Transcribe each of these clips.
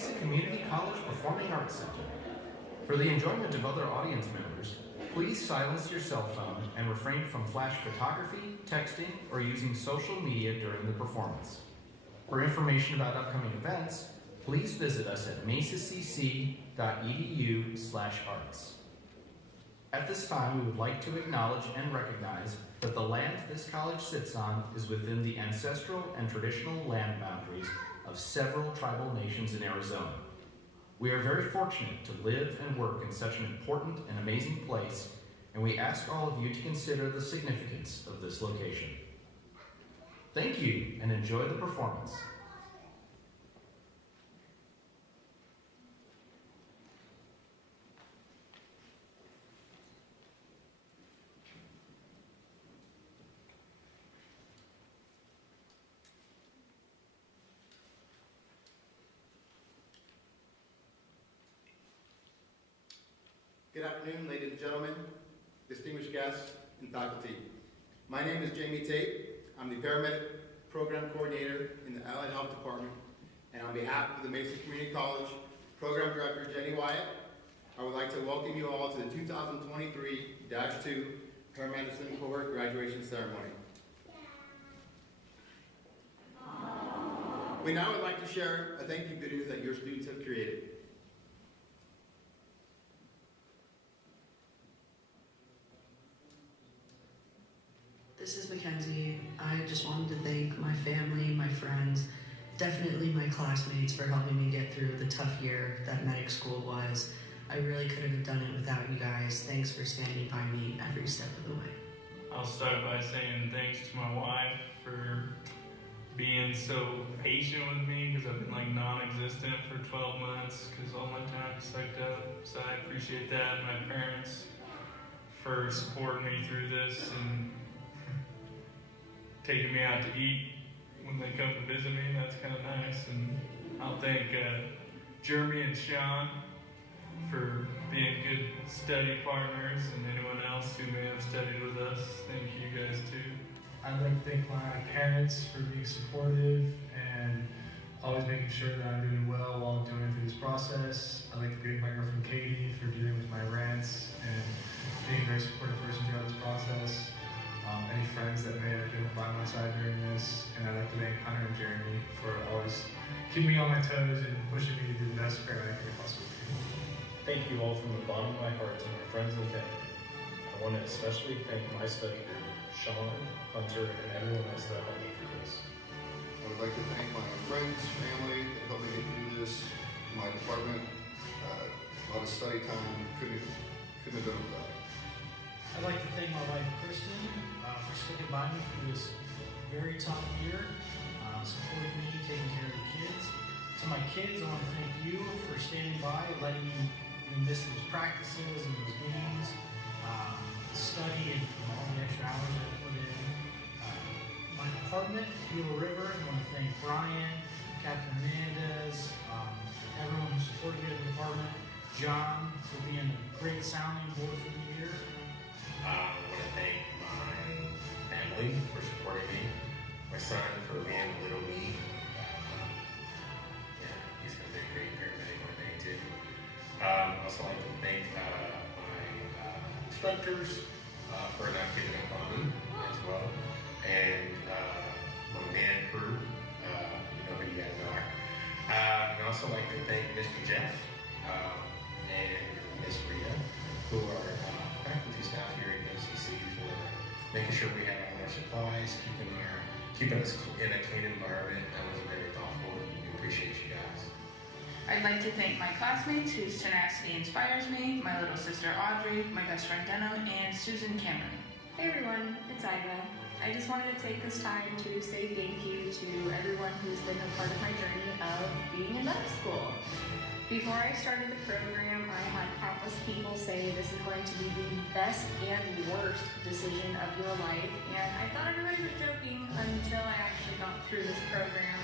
Mesa Community College Performing Arts Center. For the enjoyment of other audience members, please silence your cell phone and refrain from flash photography, texting, or using social media during the performance. For information about upcoming events, please visit us at mesacc.edu/arts. At this time, we would like to acknowledge and recognize that the land this college sits on is within the ancestral and traditional land boundaries of several tribal nations in Arizona. We are very fortunate to live and work in such an important and amazing place, and we ask all of you to consider the significance of this location. Thank you, and enjoy the performance. Good afternoon, ladies and gentlemen, distinguished guests, and faculty. My name is Jamie Tate. I'm the Paramedic Program Coordinator in the Allied Health Department, and on behalf of the Mesa Community College Program Director Jenny Wyatt, I would like to welcome you all to the 2023-2 Paramedicine Cohort Graduation Ceremony. We now would like to share a thank you video that your students have created. This is Mackenzie. I just wanted to thank my family, my friends, definitely my classmates for helping me get through the tough year that medic school was. I really couldn't have done it without you guys. Thanks for standing by me every step of the way. I'll start by saying thanks to my wife for being so patient with me, because I've been like non-existent for 12 months because all my time sucked up. So I appreciate that. My parents for supporting me through this and taking me out to eat when they come to visit me. That's kind of nice. And I'll thank Jeremy and Sean for being good study partners, and anyone else who may have studied with us. Thank you guys too. I'd like to thank my parents for being supportive and always making sure that I'm doing well while I'm doing through this process. I'd like to thank my girlfriend Katie for dealing with my rants and being a very supportive person throughout this process. Any friends that may have been by my side during this, and I'd like to thank Hunter and Jeremy for always keeping me on my toes and pushing me to do the best paramedic I possibly can. Thank you all from the bottom of my heart to my friends and family. I want to especially thank my study group, Sean, Hunter, and everyone else that helped me through this. I would like to thank my friends, family that helped me get through this, my department. A lot of study time, couldn't have done it without. I'd like to thank my wife, Kristen, for sticking by me through this very tough year, supporting me, taking care of the kids. To my kids, I want to thank you for standing by, letting me miss those practices and those games, the study and all the extra hours I put in. My department, Gila River, I want to thank Brian, Captain Hernandez, everyone who supported me in the department, John for being a great sounding board for the year. I want to thank my family for supporting me, my son for being a little me. Yeah, he's going to be a great paramedic one day too. Also like to thank my instructors for not giving up on me as well, and my band crew, you know who you guys are. And also like to thank Mr. Jeff and Miss Rita, who are faculty staff here at MCC, for making sure we had all our supplies, keeping us in a clean environment. That was very thoughtful. We appreciate you guys. I'd like to thank my classmates whose tenacity inspires me, my little sister Audrey, my best friend Denham, and Susan Cameron. Hey everyone, it's Iva. I just wanted to take this time to say thank you to everyone who's been a part of my journey of being in medical school. Before I started the program, I had countless people say this is going to be the best and worst decision of your life, and I thought everybody was joking until I actually got through this program,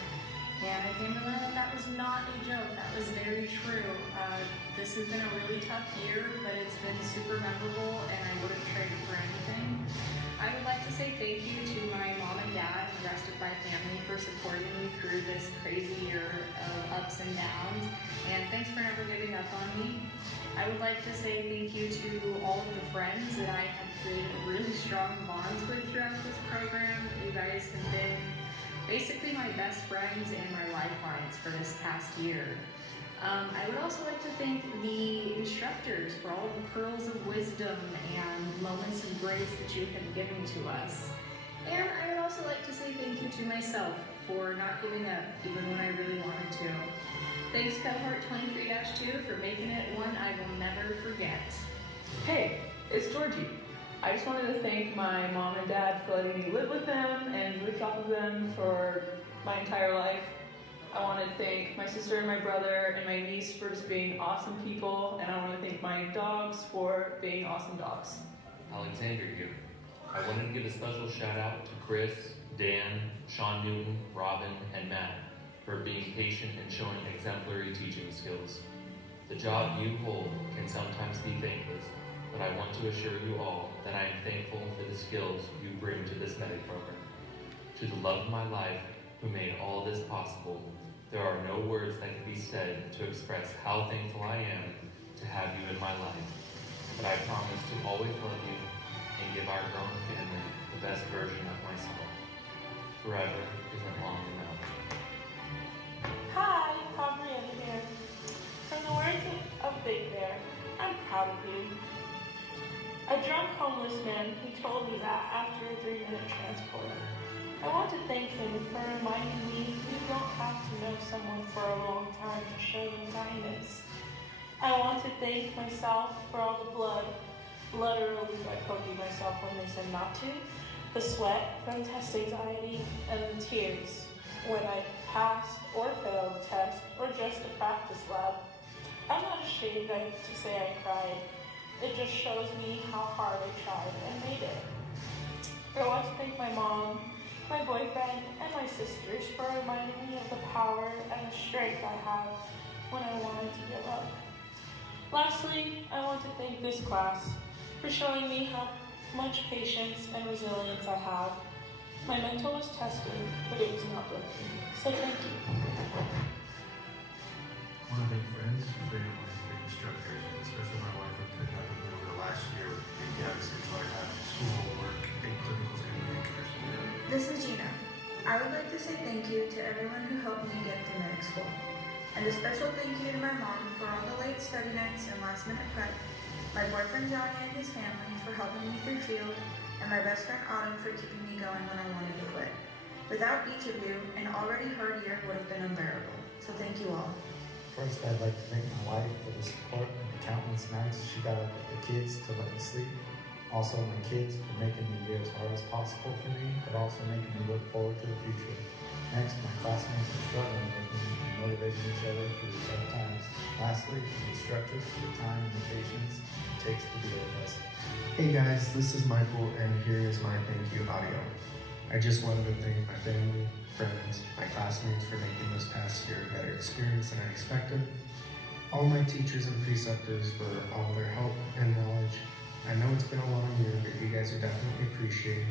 and I came to learn that was not a joke. That was very true. This has been a really tough year, but it's been super memorable, and I wouldn't trade it for anything. I would like to say thank you to my mom and dad and the rest of my family for supporting me through this crazy year of ups and downs, and thanks for never giving up on me. I would like to say thank you to all of the friends that I have created really strong bonds with throughout this program. You guys have been basically my best friends and my lifelines for this past year. I would also like to thank the instructors for all of the pearls of wisdom and moments of grace that you have given to us. And I would also like to say thank you to myself for not giving up even when I really wanted to. Thanks Cohort 23-2 for making it one I will never forget. Hey, it's Georgie. I just wanted to thank my mom and dad for letting me live with them and live off of them for my entire life. I want to thank my sister and my brother and my niece for just being awesome people, and I want to thank my dogs for being awesome dogs. Alexander here. I wanted to give a special shout out to Chris, Dan, Sean Newton, Robin, and Matt for being patient and showing exemplary teaching skills. The job you hold can sometimes be thankless, but I want to assure you all that I am thankful for the skills you bring to this medic program. To the love of my life, who made all this possible, there are no words that can be said to express how thankful I am to have you in my life. But I promise to always love you and give our growing family the best version of myself. Forever isn't long enough. Hi, Gabriella here. From the words of Big Bear, I'm proud of you. A drunk homeless man who told me that after a 3-minute transport. I want to thank him for reminding me you don't have to know someone for a long time to show them kindness. I want to thank myself for all the blood literally by poking myself when they said not to, the sweat from test anxiety, and the tears when I passed or failed a test or just a practice lab. I'm not ashamed to say I cried. It just shows me how hard I tried and made it. I want to thank my mom, my boyfriend, and my sisters for reminding me of the power and the strength I have when I wanted to give up. Lastly, I want to thank this class for showing me how much patience and resilience I have. My mental was tested, but it was not broken. So thank you. I want to thank friends, family, and instructors, especially my wife for putting up with me over the last year with making out things like having school, work, and clinicals and daycares. This is Gina. I would like to say thank you to everyone who helped me get through medic school. And a special thank you to my mom for all the late study nights and last minute prep, my boyfriend Johnny and his family for helping me through field, and my best friend Autumn for keeping me going when I wanted to quit. Without each of you, an already hard year would have been unbearable. So thank you all. First, I'd like to thank my wife for the support and the countless nights she got up with the kids to let me sleep. Also, my kids for making the year as hard as possible for me, but also making me look forward to the future. Next, my classmates for struggling with me and motivating each other through the tough times. Lastly, the instructors for the time and the patience it takes to be with us. Hey guys, this is Michael, and here is my thank you audio. I just wanted to thank my family, friends, my classmates for making this past year a better experience than I expected. All my teachers and preceptors for all their help and knowledge. I know it's been a long year, but you guys are definitely appreciated.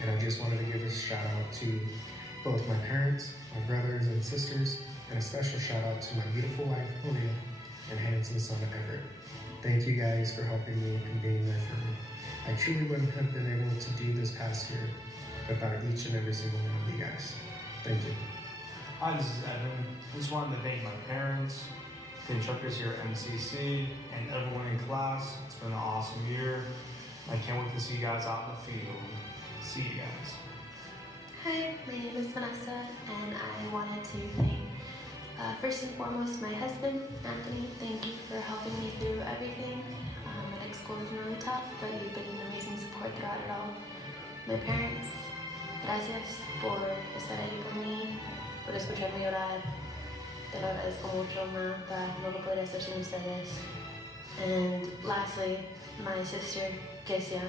And I just wanted to give a shout out to both my parents, my brothers and sisters, and a special shout out to my beautiful wife, Maria, and handsome son, Everett. Thank you guys for helping me and being there for me. I truly wouldn't have been able to do this past year without each and every single one of you guys. Thank you. Hi, this is Evan. Just wanted to thank my parents, the instructors here at MCC, and everyone in class. It's been an awesome year. I can't wait to see you guys out in the field. See you guys. Hi, my name is Vanessa, and I wanted to thank, first and foremost, my husband, Anthony. Thank you for helping me through everything. Medic school is really tough, but you've been an amazing support throughout it all. My parents, gracias por estar ahí por mí, por escucharme llorar. Te lo agradezco mucho, Marta. No lo podría hacer sin ustedes. And lastly, my sister, Kesia.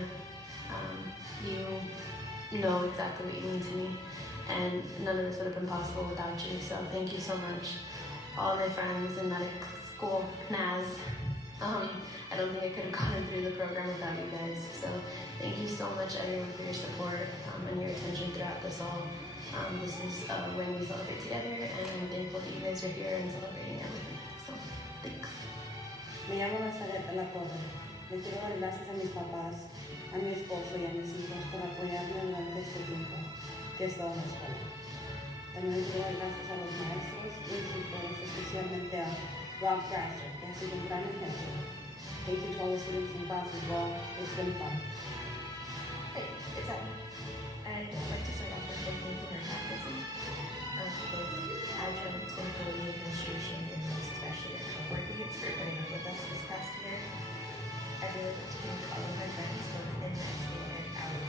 You know exactly what you mean to me, and none of this would have been possible without you, so thank you so much. All my friends in medic school, NAS, I don't think I could have gotten through the program without you guys, so thank you so much everyone for your support and your attention throughout this all. This is when we celebrate together, and I'm thankful that you guys are here and celebrating it with me. So, thanks. Me llamo Nazaret de la Torre. Le quiero dar gracias a mis papás, a mi esposo y a mis hijos por apoyarme durante este tiempo que he estado en la escuela. También le quiero dar gracias a los maestros y instructores, especialmente a Rob Grasser, que ha sido un gran ejemplo. Thank you to all the students in class as well. It's been fun. Hey, it's Emma. I'd like to start off with thanking our faculty. Both adjuncts and for the administration, and most especially our coworkers for putting up with us this past year. I'd really like to thank all of my friends, both in med school and out,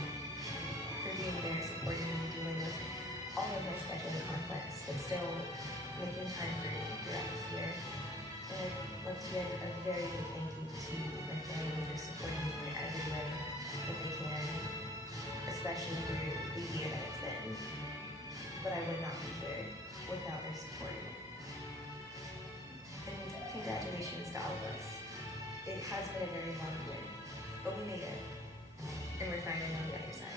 for being there, supporting me, dealing with all of my special and complex, but still making time for me throughout this year. And I'd love to give a very big thank you to my family for supporting me in every way that they can, especially through the year that it's been. But I would not be here without their support. And congratulations to all of us. It has been a very long year, but we made it, and we're finally on the other side.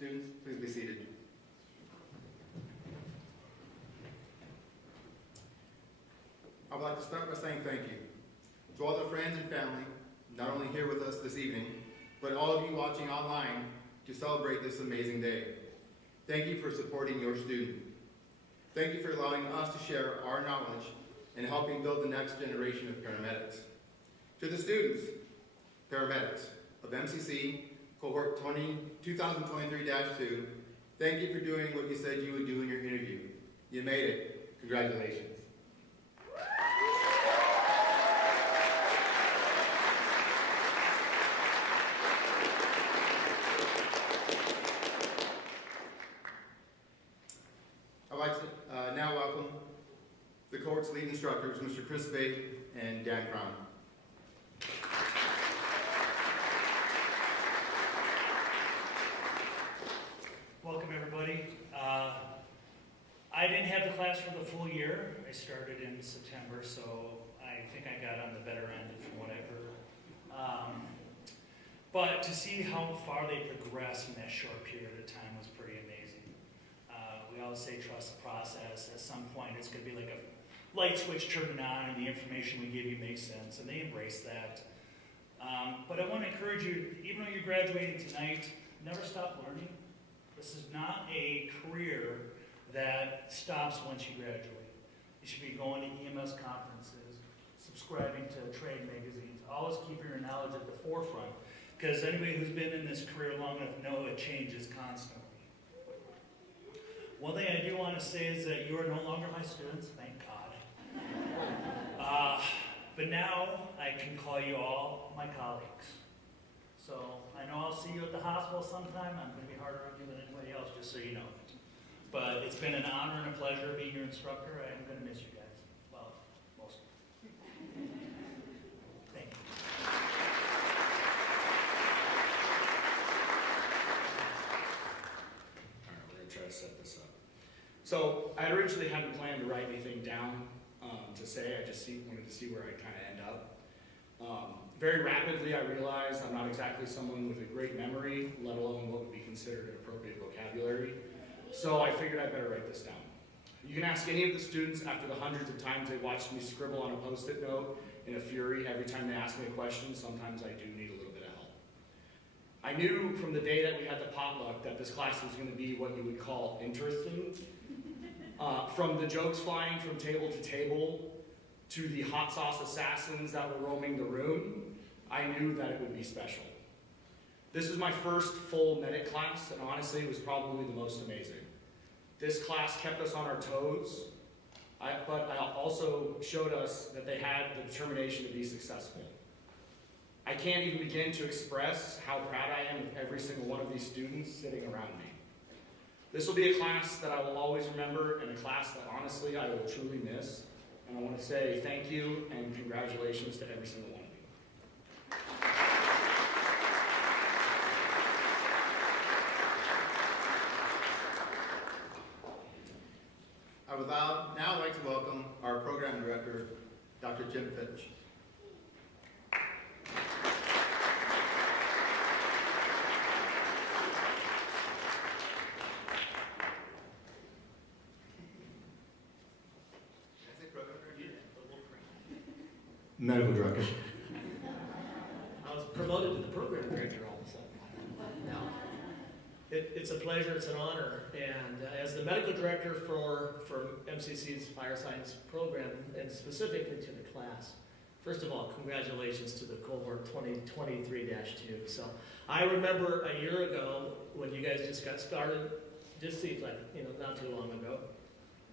Students, please be seated. I would like to start by saying thank you to all the friends and family, not only here with us this evening, but all of you watching online to celebrate this amazing day. Thank you for supporting your student. Thank you for allowing us to share our knowledge and helping build the next generation of paramedics. To the students, paramedics of MCC Cohort 2023-2, thank you for doing what you said you would do in your interview. You made it. Congratulations. I'd like to now welcome the cohort's lead instructors, Mr. Chris Bate and Dan Crown. Welcome, everybody. I didn't have the class for the full year. I started in September, so I think I got on the better end from what I heard. But to see how far they progressed in that short period of time was pretty amazing. We always say trust the process. At some point, it's going to be like a light switch turning on, and the information we give you makes sense, and they embrace that. But I want to encourage you, even though you're graduating tonight, never stop learning. This is not a career that stops once you graduate. You should be going to EMS conferences, subscribing to trade magazines, always keeping your knowledge at the forefront, because anybody who's been in this career long enough know it changes constantly. One thing I do want to say is that you are no longer my students, thank God. But now I can call you all my colleagues. So I know I'll see you at the hospital sometime. I'm going to be harder on you than anybody else, just so you know. But it's been an honor and a pleasure being your instructor. I'm going to miss you guys. Well, most. Thank you. All right, we're going to try to set this up. So I originally hadn't planned to write anything down to say. I just wanted to see where I kind of end up. Very rapidly, I realized I'm not exactly someone with a great memory, let alone what would be considered an appropriate vocabulary. So I figured I'd better write this down. You can ask any of the students after the hundreds of times they watched me scribble on a Post-it note in a fury every time they ask me a question. Sometimes I do need a little bit of help. I knew from the day that we had the potluck that this class was going to be what you would call interesting. From the jokes flying from table to table, to the hot sauce assassins that were roaming the room, I knew that it would be special. This was my first full medic class, and honestly, it was probably the most amazing. This class kept us on our toes, but also showed us that they had the determination to be successful. I can't even begin to express how proud I am of every single one of these students sitting around me. This will be a class that I will always remember, and a class that honestly I will truly miss. And I want to say thank you and congratulations to every single one of you. I would now like to welcome our program director, Dr. Jim Fitch. Medical director. I was promoted to the program director all of a sudden. No. It's a pleasure, it's an honor, and as the medical director for MCC's Fire Science program, and specifically to the class, first of all, congratulations to the cohort 2023-2. So I remember a year ago when you guys just got started, just seems like, not too long ago.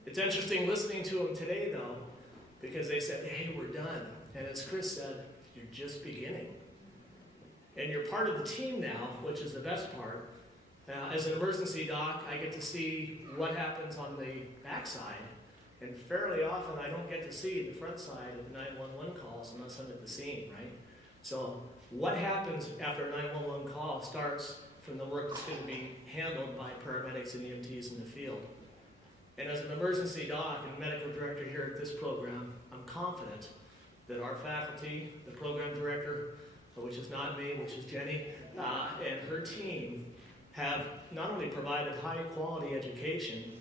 It's interesting listening to them today though, because they said, hey, we're done. And as Chris said, you're just beginning. And you're part of the team now, which is the best part. As an emergency doc, I get to see what happens on the backside. And fairly often, I don't get to see the front side of the 911 calls unless I'm at the scene, right? So what happens after a 911 call starts from the work that's going to be handled by paramedics and EMTs in the field. And as an emergency doc and medical director here at this program, I'm confident that our faculty, the program director, which is not me, which is Jenny, and her team have not only provided high quality education,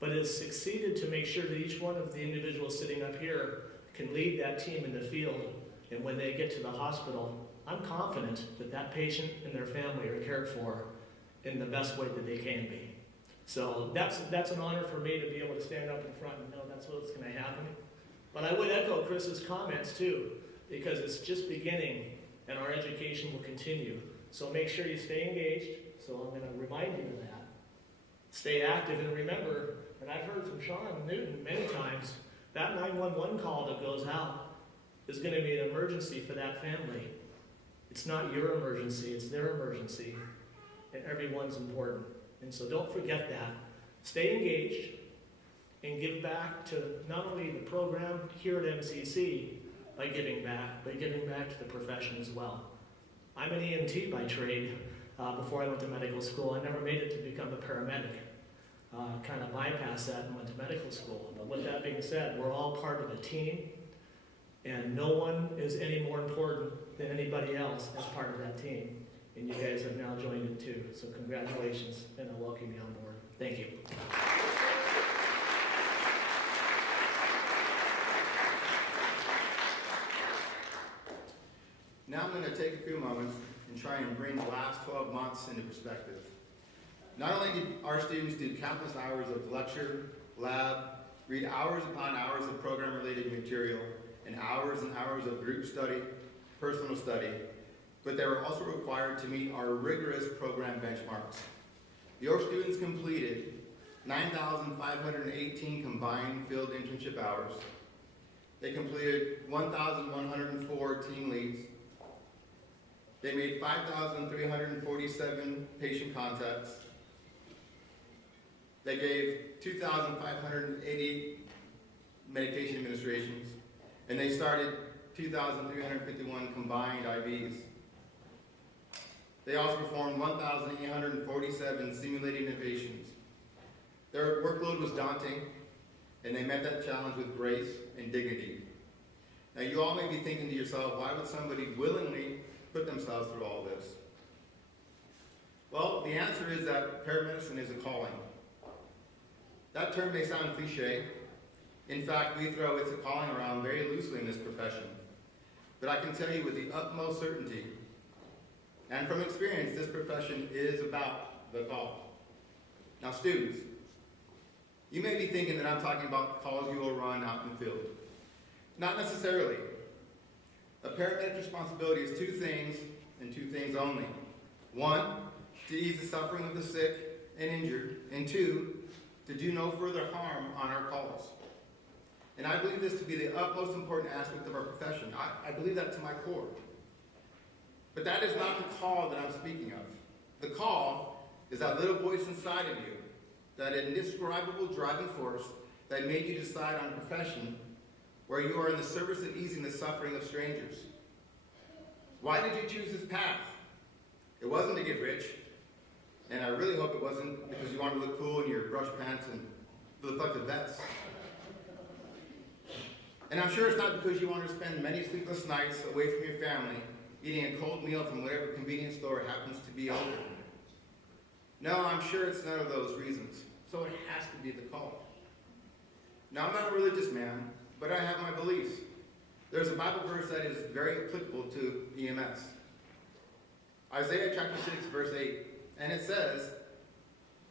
but has succeeded to make sure that each one of the individuals sitting up here can lead that team in the field. And when they get to the hospital, I'm confident that that patient and their family are cared for in the best way that they can be. So that's an honor for me to be able to stand up in front and know that's what's going to happen. But I would echo Chris's comments too, because it's just beginning and our education will continue. So make sure you stay engaged. So I'm going to remind you of that. Stay active, and remember, and I've heard from Sean Newton many times, that 911 call that goes out is going to be an emergency for that family. It's not your emergency, it's their emergency. And everyone's important. And so don't forget that. Stay engaged and give back to not only the program here at MCC by giving back, but giving back to the profession as well. I'm an EMT by trade. Before I went to medical school, I never made it to become a paramedic. Kind of bypassed that and went to medical school. But with that being said, we're all part of a team, and no one is any more important than anybody else as part of that team. And you guys have now joined it too. So congratulations, and I welcome you on board. Thank you. Now I'm going to take a few moments and try and bring the last 12 months into perspective. Not only did our students do countless hours of lecture, lab, read hours upon hours of program-related material, and hours of group study, personal study, but they were also required to meet our rigorous program benchmarks. Your students completed 9,518 combined field internship hours. They completed 1,104 team leads. They made 5,347 patient contacts. They gave 2,580 medication administrations, and they started 2,351 combined IVs. They also performed 1,847 simulated innovations. Their workload was daunting, and they met that challenge with grace and dignity. Now, you all may be thinking to yourself, why would somebody willingly put themselves through all this? Well, the answer is that paramedicine is a calling. That term may sound cliche. In fact, we throw "it's a calling" around very loosely in this profession. But I can tell you with the utmost certainty, and from experience, this profession is about the call. Now, students, you may be thinking that I'm talking about the calls you will run out in the field. Not necessarily. A paramedic's responsibility is two things, and two things only. One, to ease the suffering of the sick and injured, and two, to do no further harm on our calls. And I believe this to be the utmost important aspect of our profession. I believe that to my core. But that is not the call that I'm speaking of. The call is that little voice inside of you, that indescribable driving force that made you decide on a profession where you are in the service of easing the suffering of strangers. Why did you choose this path? It wasn't to get rich, and I really hope it wasn't because you wanted to look cool in your brush pants and reflective vests. And I'm sure it's not because you want to spend many sleepless nights away from your family, eating a cold meal from whatever convenience store happens to be open. No, I'm sure it's none of those reasons. So it has to be the call. Now, I'm not a religious man, but I have my beliefs. There's a Bible verse that is very applicable to EMS. Isaiah chapter 6, verse 8. And it says,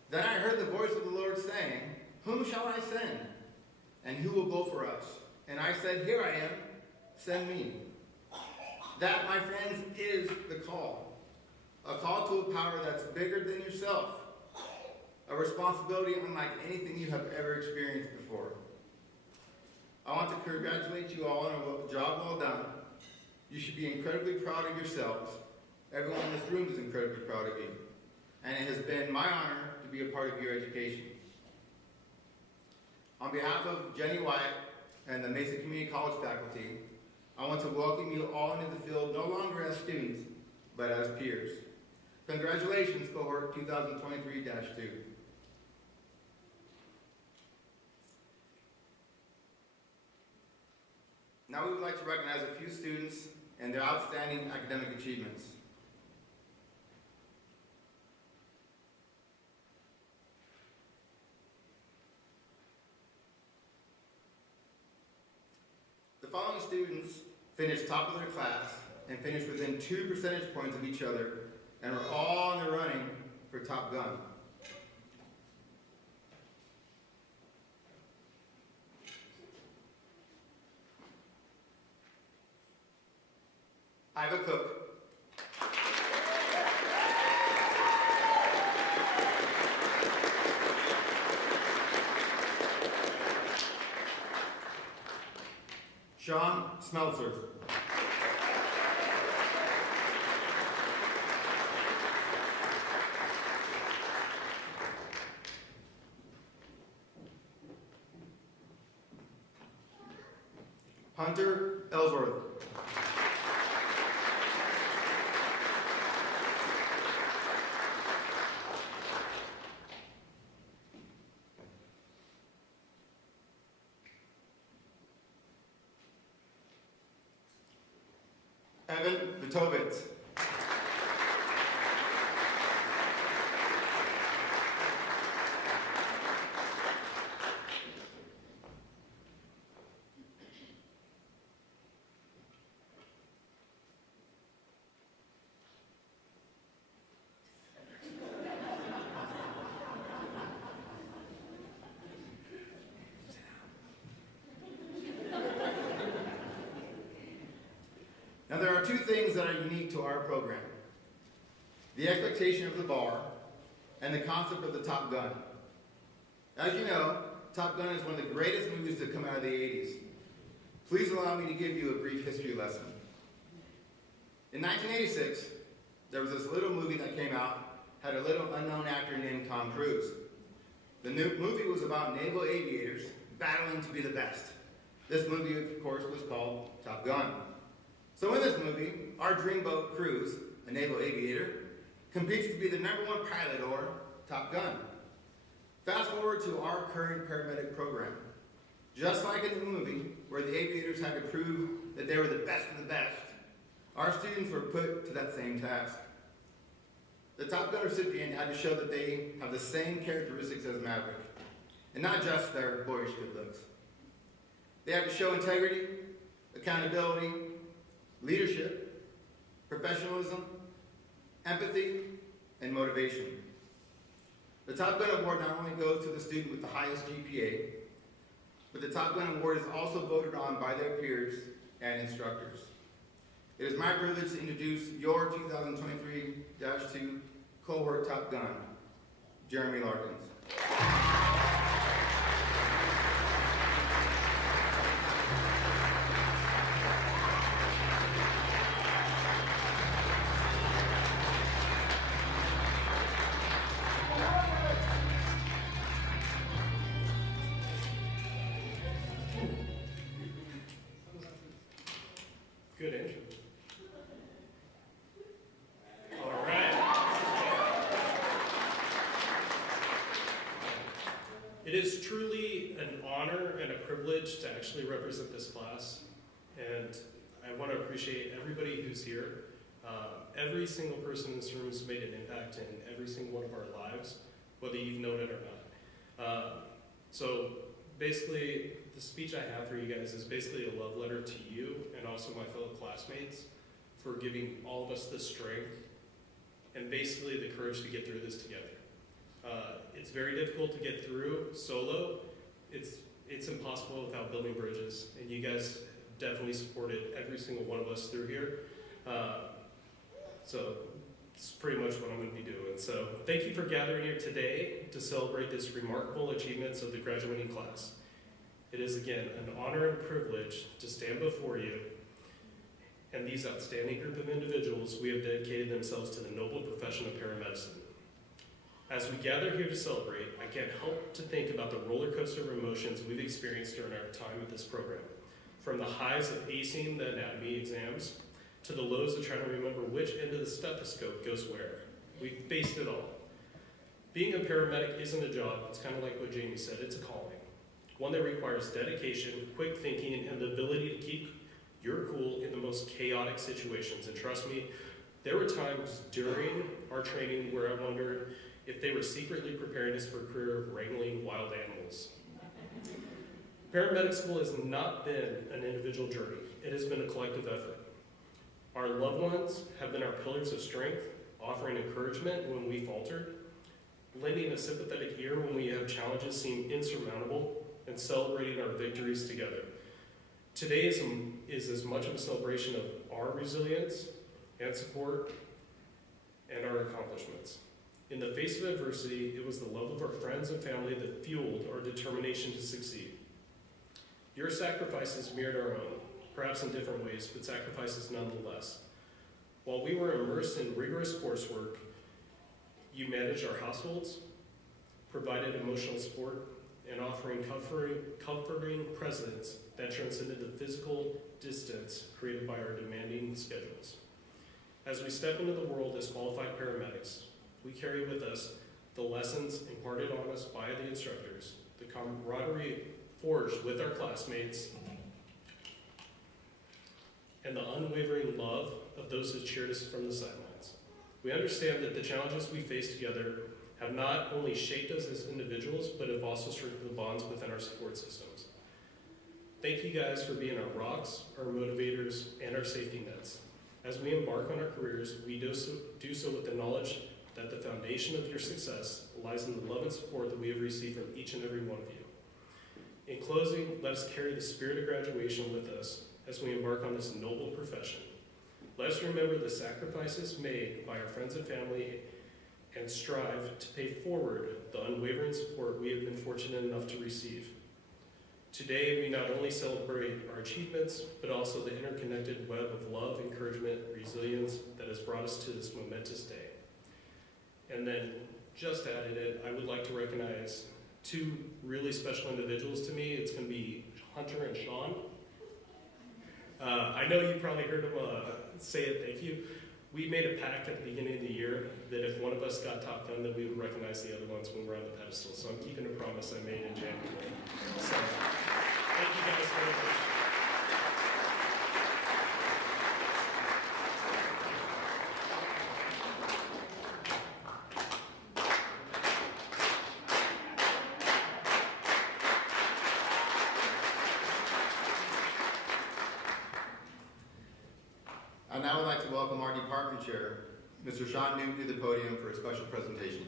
"Then I heard the voice of the Lord saying, 'Whom shall I send? And who will go for us?' And I said, 'Here I am, send me.'" That, my friends, is the call. A call to a power that's bigger than yourself. A responsibility unlike anything you have ever experienced before. I want to congratulate you all on a job well done. You should be incredibly proud of yourselves. Everyone in this room is incredibly proud of you. And it has been my honor to be a part of your education. On behalf of Jenny Wyatt and the Mesa Community College faculty, I want to welcome you all into the field no longer as students, but as peers. Congratulations, cohort 2023-2. Now we would like to recognize a few students and their outstanding academic achievements. The following students finished top of their class and finished within 2 percentage points of each other and were all in the running for Top Gun. Iva Cook. Sean Smeltzer. Hunter Ellsworth. Evan Vitovitz. Now there are two things that are unique to our program: the expectation of the bar and the concept of the Top Gun. As you know, Top Gun is one of the greatest movies to come out of the 80s. Please allow me to give you a brief history lesson. In 1986, there was this little movie that came out, had a little unknown actor named Tom Cruise. The new movie was about naval aviators battling to be the best. This movie, of course, was called Top Gun. So in this movie, our dreamboat Cruise, a naval aviator, competes to be the #1 pilot, or Top Gun. Fast forward to our current paramedic program. Just like in the movie, where the aviators had to prove that they were the best of the best, our students were put to that same task. The Top Gun recipient had to show that they have the same characteristics as Maverick, and not just their boyish good looks. They had to show integrity, accountability, leadership, professionalism, empathy, and motivation. The Top Gun Award not only goes to the student with the highest GPA, but the Top Gun Award is also voted on by their peers and instructors. It is my privilege to introduce your 2023-2 cohort Top Gun, Jeremy Larkins. Good intro. All right. It is truly an honor and a privilege to actually represent this class, and I want to appreciate everybody who's here. Every single person in this room has made an impact in every single one of our lives, whether you've known it or not. So basically, the speech I have for you guys is basically a love letter to you and also my fellow classmates for giving all of us the strength and basically the courage to get through this together. It's very difficult to get through solo. It's impossible without building bridges, and you guys definitely supported every single one of us through here. So it's pretty much what I'm going to be doing. So thank you for gathering here today to celebrate this remarkable achievements of the graduating class. It is again an honor and privilege to stand before you and these outstanding group of individuals who have dedicated themselves to the noble profession of paramedicine. As we gather here to celebrate, I can't help to think about the roller coaster of emotions we've experienced during our time at this program. From the highs of acing the anatomy exams to the lows of trying to remember which end of the stethoscope goes where. We've faced it all. Being a paramedic isn't a job, it's kind of like what Jamie said, it's a calling. One that requires dedication, quick thinking, and the ability to keep your cool in the most chaotic situations. And trust me, there were times during our training where I wondered if they were secretly preparing us for a career of wrangling wild animals. Paramedic school has not been an individual journey. It has been a collective effort. Our loved ones have been our pillars of strength, offering encouragement when we faltered, lending a sympathetic ear when we have challenges seem insurmountable, and celebrating our victories together. Today is as much of a celebration of our resilience and support and our accomplishments. In the face of adversity, it was the love of our friends and family that fueled our determination to succeed. Your sacrifices mirrored our own, perhaps in different ways, but sacrifices nonetheless. While we were immersed in rigorous coursework, you managed our households, provided emotional support, and offering comforting presence that transcended the physical distance created by our demanding schedules. As we step into the world as qualified paramedics, we carry with us the lessons imparted on us by the instructors, the camaraderie forged with our classmates, and the unwavering love of those who cheered us from the sidelines. We understand that the challenges we face together have not only shaped us as individuals, but have also strengthened the bonds within our support systems. Thank you guys for being our rocks, our motivators, and our safety nets. As we embark on our careers, we do so with the knowledge that the foundation of your success lies in the love and support that we have received from each and every one of you. In closing, let us carry the spirit of graduation with us as we embark on this noble profession. Let us remember the sacrifices made by our friends and family and strive to pay forward the unwavering support we have been fortunate enough to receive. Today, we not only celebrate our achievements, but also the interconnected web of love, encouragement, resilience that has brought us to this momentous day. And then, just added it, I would like to recognize two really special individuals to me. It's going to be Hunter and Sean. I know you probably heard them say it, thank you. We made a pact at the beginning of the year that if one of us got top gun, that we would recognize the other ones when we're on the pedestal. So I'm keeping a promise I made in January. So, thank you guys very much. I now would like to welcome our department chair, Mr. Sean Newton, to the podium for a special presentation.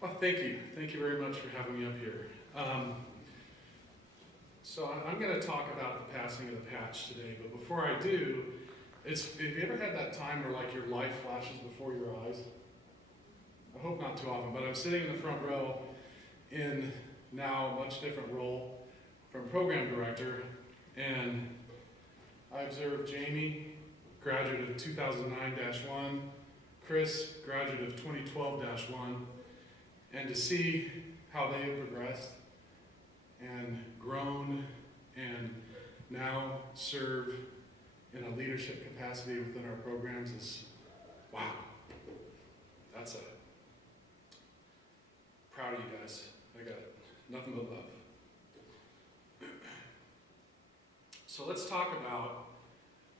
Well, thank you. Thank you very much for having me up here. So I'm going to talk about the passing of the patch today, but before I do, have you ever had that time where like your life flashes before your eyes? I hope not too often, but I'm sitting in the front row in now a much different role from program director, and I observed Jamie, graduate of 2009-1, Chris, graduate of 2012-1, and to see how they have progressed and grown and now serve in a leadership capacity within our programs is, wow, that's proud of you guys. I got nothing but love. So let's talk about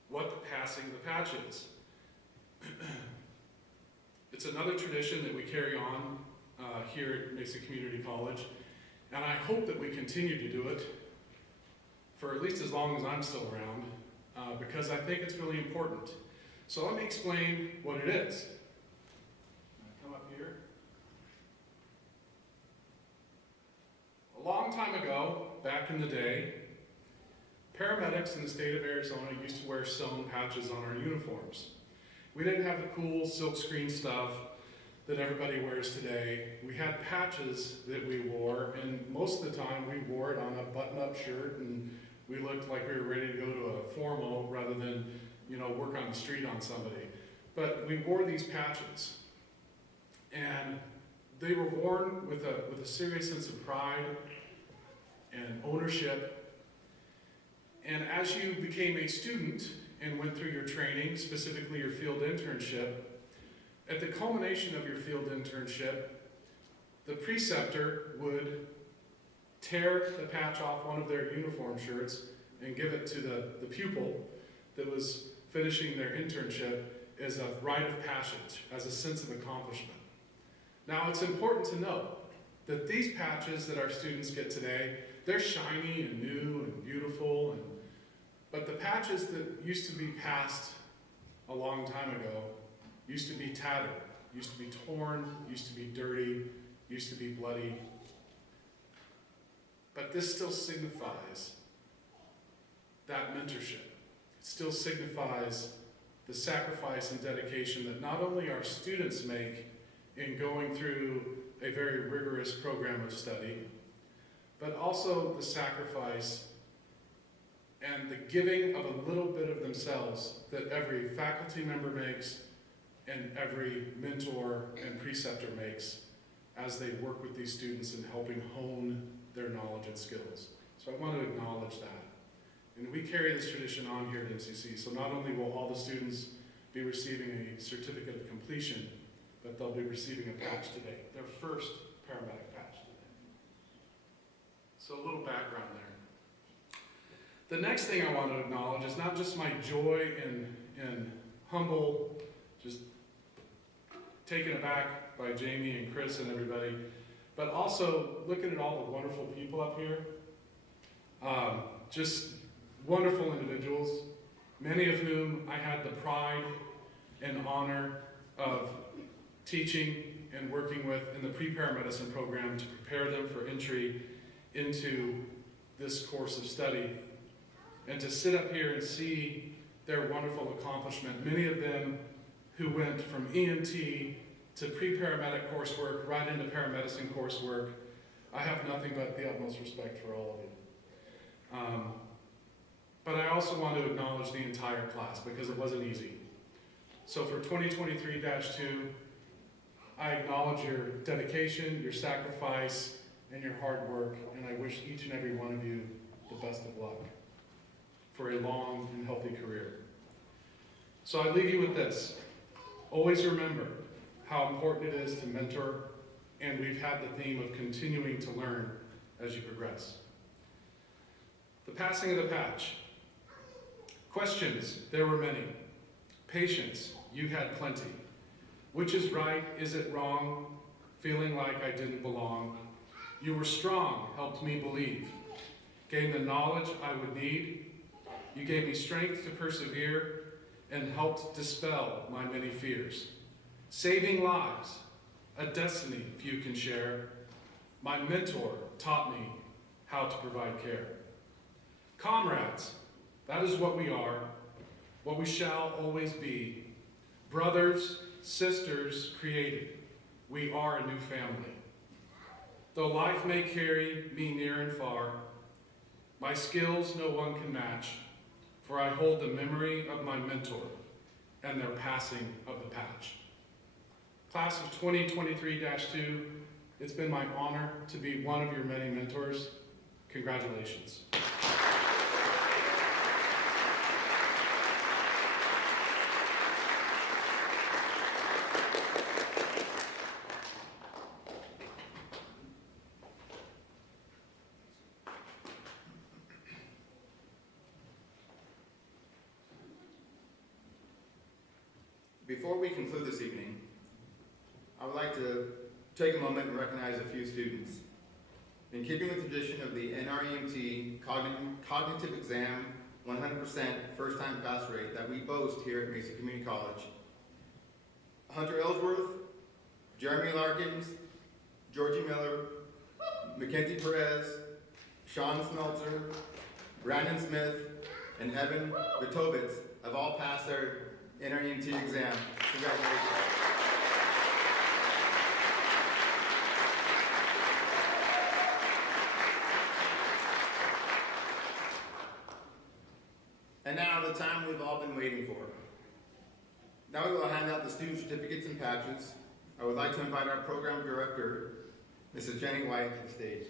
what the passing of the patch is. It's another tradition that we carry on here at Mesa Community College, and I hope that we continue to do it for at least as long as I'm still around, because I think it's really important. So let me explain what it is. Come up here. A long time ago, back in the day, paramedics in the state of Arizona used to wear sewn patches on our uniforms. We didn't have the cool silkscreen stuff that everybody wears today. We had patches that we wore, and most of the time we wore it on a button-up shirt, and we looked like we were ready to go to a formal rather than, work on the street on somebody. But we wore these patches, and they were worn with a serious sense of pride and ownership. And as you became a student and went through your training, specifically your field internship, at the culmination of your field internship, the preceptor would tear the patch off one of their uniform shirts and give it to the pupil that was finishing their internship, as a rite of passage, as a sense of accomplishment. Now, it's important to note that these patches that our students get today, they're shiny and new and beautiful, but the patches that used to be passed a long time ago used to be tattered, used to be torn, used to be dirty, used to be bloody. But this still signifies that mentorship. It still signifies the sacrifice and dedication that not only our students make in going through a very rigorous program of study, but also the sacrifice and the giving of a little bit of themselves that every faculty member makes and every mentor and preceptor makes as they work with these students in helping hone their knowledge and skills. So I want to acknowledge that. And we carry this tradition on here at MCC, so not only will all the students be receiving a certificate of completion, but they'll be receiving a patch today, their first paramedic patch today. So a little background there. The next thing I want to acknowledge is not just my joy and humble, just taken aback by Jamie and Chris and everybody, but also looking at all the wonderful people up here. Just wonderful individuals, many of whom I had the pride and honor of teaching and working with in the pre-paramedicine program to prepare them for entry into this course of study. And to sit up here and see their wonderful accomplishment, many of them who went from EMT to pre-paramedic coursework right into paramedicine coursework, I have nothing but the utmost respect for all of you. But I also want to acknowledge the entire class because it wasn't easy. So for 2023-2, I acknowledge your dedication, your sacrifice, and your hard work, and I wish each and every one of you the best of luck for a long and healthy career. So I leave you with this. Always remember how important it is to mentor, and we've had the theme of continuing to learn as you progress. The passing of the patch. Questions, there were many. Patience, you had plenty. Which is right, is it wrong? Feeling like I didn't belong. You were strong, helped me believe. Gained the knowledge I would need. You gave me strength to persevere and helped dispel my many fears. Saving lives, a destiny few can share. My mentor taught me how to provide care. Comrades, that is what we are, what we shall always be. Brothers, sisters created, we are a new family. Though life may carry me near and far, my skills no one can match, for I hold the memory of my mentor and their passing of the patch. Class of 2023-2, it's been my honor to be one of your many mentors. Congratulations. Before we conclude this evening, I would like to take a moment and recognize a few students. In keeping with the tradition of the NREMT cognitive exam 100% first-time pass rate that we boast here at Mesa Community College, Hunter Ellsworth, Jeremy Larkins, Georgie Miller, Mackenzie Perez, Sean Smeltzer, Brandon Smith, and Evan Vitovitz have all passed their NREMT exam. Congratulations. And now the time we've all been waiting for. Now we will hand out the student certificates and patches. I would like to invite our program director, Mrs. Jenny White, to the stage.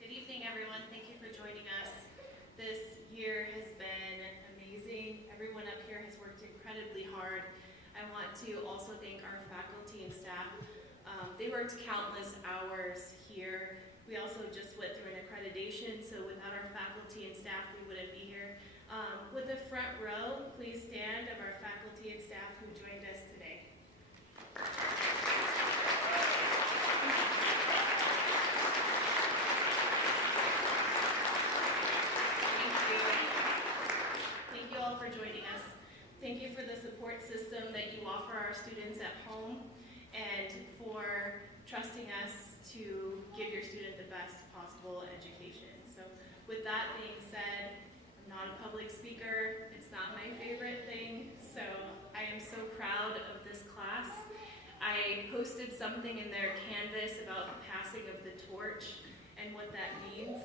Good evening, everyone. Thank you for joining us. This year has been amazing. They worked countless hours here. We also just went through an accreditation, so without our faculty and staff, we wouldn't be here. With the front row, please stand of our faculty and staff who joined us today. Thank you all for joining us. Thank you for the support system that you offer our students at home and for trusting us to give your student the best possible education. So with that being said, I'm not a public speaker. It's not my favorite thing. So I am so proud of this class. I posted something in their Canvas about the passing of the torch and what that means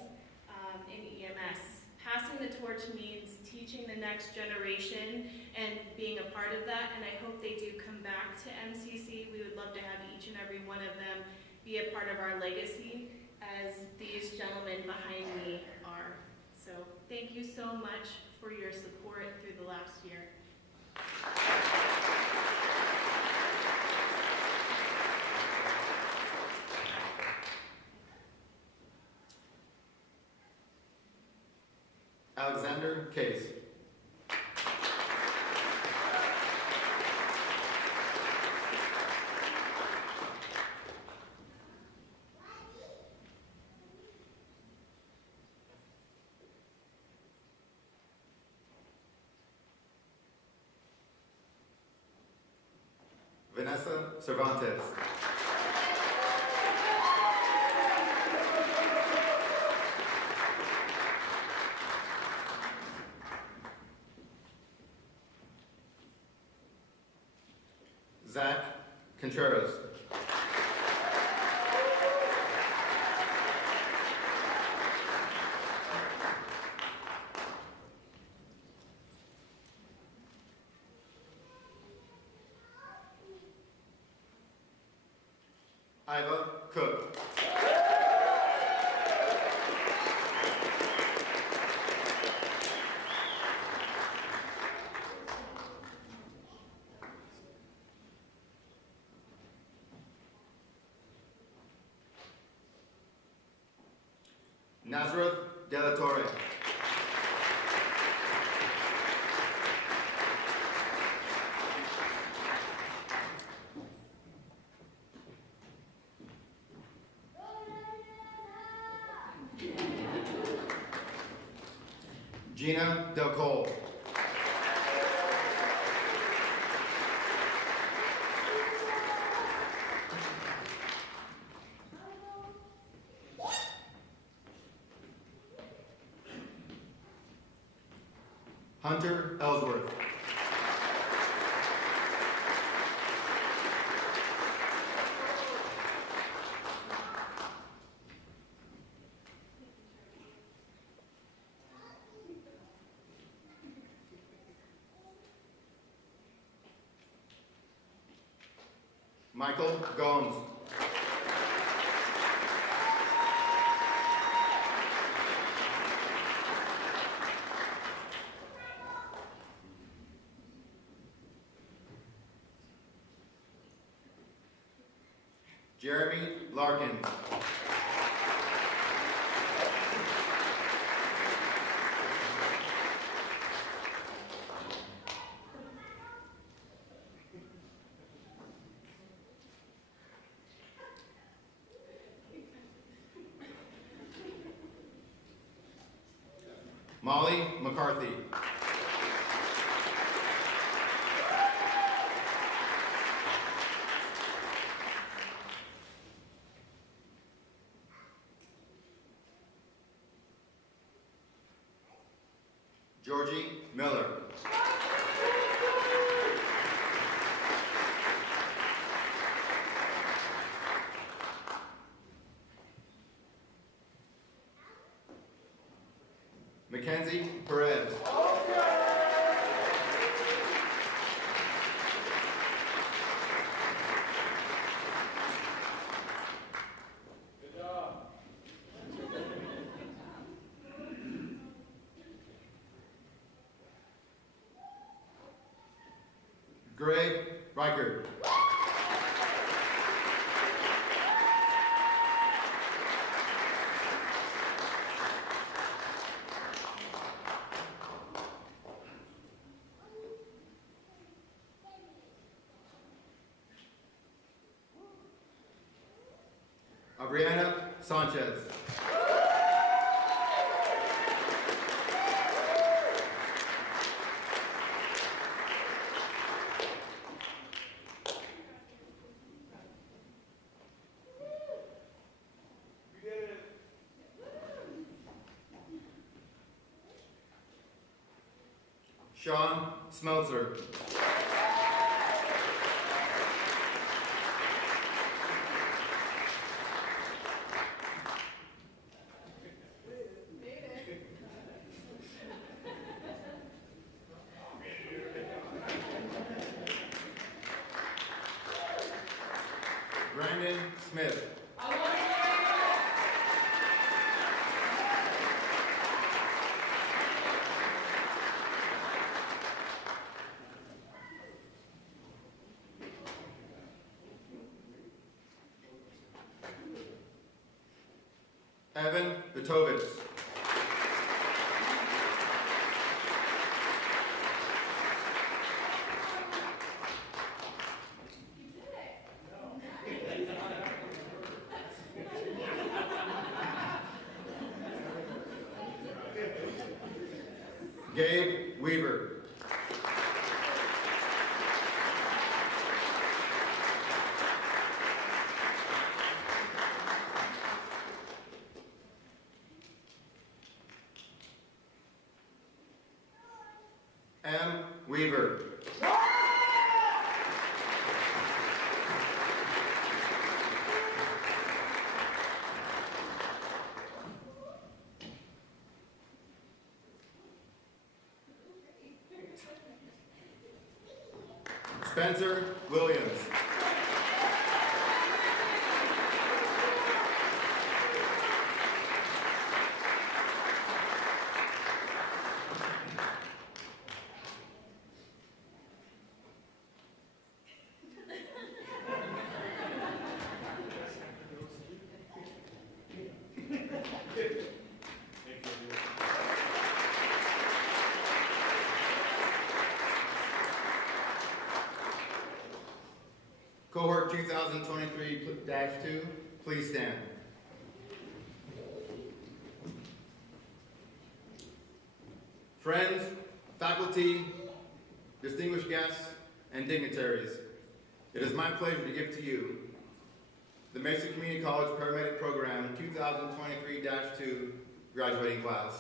in EMS. Passing the torch means teaching the next generation and being a part of that, and I hope they do come back to MCC. We would love to have each and every one of them be a part of our legacy, as these gentlemen behind me are. So thank you so much for your support through the last year. Alexander Case. Vanessa Cervantes. Zach Contreras. Iva Cook. Nazareth De La Torre. Gina Del Cole. Hunter Ellsworth. Michael Gomes. Jeremy Larkin. Molly McCarthy. Georgie Miller. Mackenzie Perez. Good job. Greg Reichert. Adriana Sanchez. Sean Smeltzer. Brandon Smith. Evan Vitovitz. Gabe Weaver. M. Weaver. Spencer Williams. Cohort 2023-2, please stand. Friends, faculty, distinguished guests, and dignitaries, it is my pleasure to give to you the Mesa Community College Paramedic Program 2023-2 graduating class.